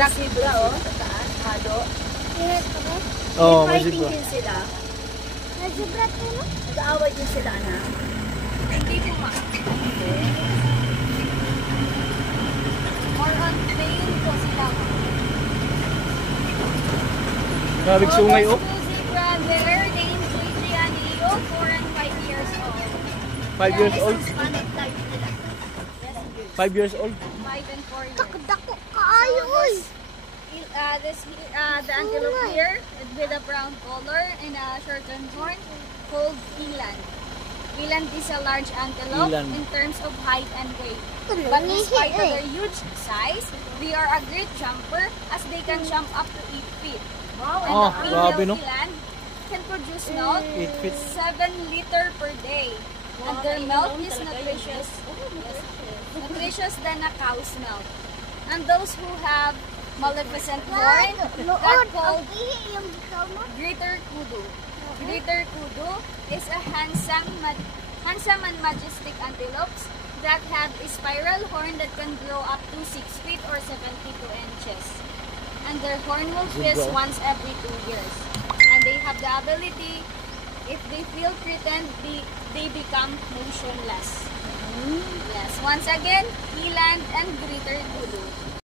Black zebra, oh. Sa taas, halo. Oo, May may fighting zebra. din sila. May zebra tayo. Nag-aaway din sila, na. Hindi po ma. Okay. More on playing po sila. Grabing sungay, oh. Two zebra there named JJ and Leo, 4 and 5 years old. 5 years old. Hispanic type nila. 5 years old. 5 and 4 years. Dako kaayo, oy. The antelope here with a brown color and a shortened horn called eland. Eland is a large antelope Eland. in terms of height and weight. But despite of their huge size, they are a great jumper as they can jump up to 8 feet. Wow, And Oh, the grabe, female no? eland can produce milk 8 feet. 7 liter per day. And their milk is nutritious. Nutritious than a cow's milk. And those who have maleficent horn, that called Yung bitaw mo. greater kudu. Greater kudu is a handsome and majestic antelopes that have a spiral horn that can grow up to 6 feet or 72 inches. And their horn will twist Zebra. once every 2 years. And they have the ability, if they feel threatened, they become motionless. Yes, once again, eland and greater kudu.